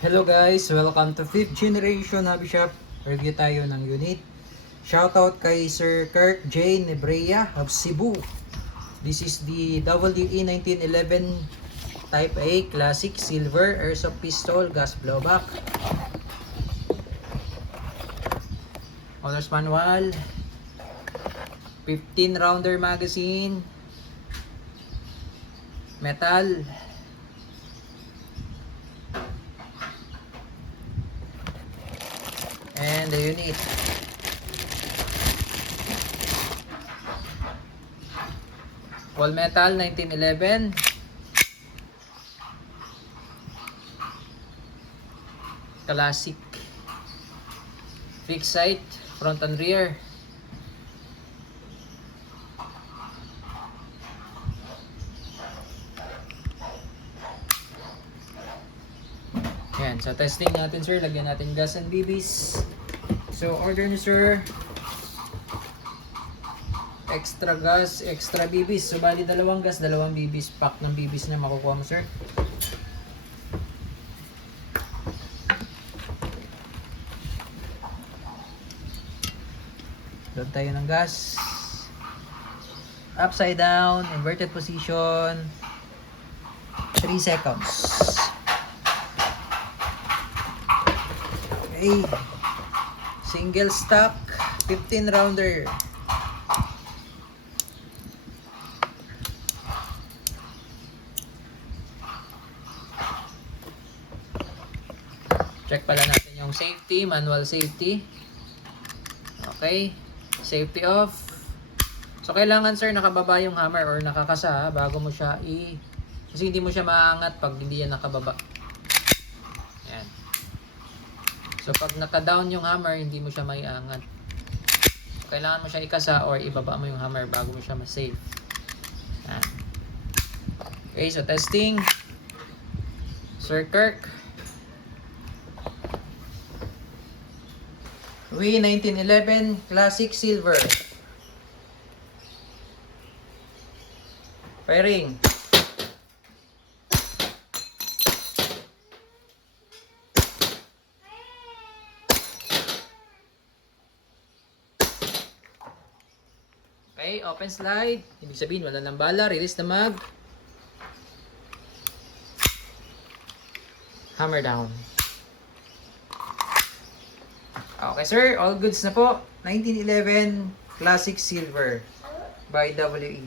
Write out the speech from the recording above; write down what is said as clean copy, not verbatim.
Hello guys, welcome to 5th generation hobby shop. Review tayo ng unit. Shoutout kay Sir Kirk J. Nebrea of Cebu. This is the WE1911 Type A Classic Silver Airsoft Pistol Gas Blowback. Owner's Manual, 15 rounder magazine, metal, and the unit. All metal 1911. Classic. Fixed sight, front and rear. Yan, sa testing natin sir, lagyan natin gas and BBs. So order ni sir, extra gas, extra BBs. So bali dalawang gas, dalawang BBs. Pack ng BBs na makukuha mo sir. Load tayo ng gas. Upside down, inverted position. 3 seconds. Okay. Single stock, 15 rounder. Check pala natin yung safety, manual safety. Okay. Safety off. So kailangan sir nakababa yung hammer or nakakasa bago mo siya kasi hindi mo siya maangat pag hindi yan nakababa. Yan. So pag naka-down yung hammer, hindi mo siya maiangat. So, kailangan mo siya ikasa or ibaba mo yung hammer bago mo siya ma-save. Yan. Okay, so testing. Sir Kirk. WE1911 Classic Silver. Firing. Okay, open slide. Ibig sabihin wala ng bala. Release the mag. Hammer down. Okay sir, all goods na po. 1911 Classic Silver by WE.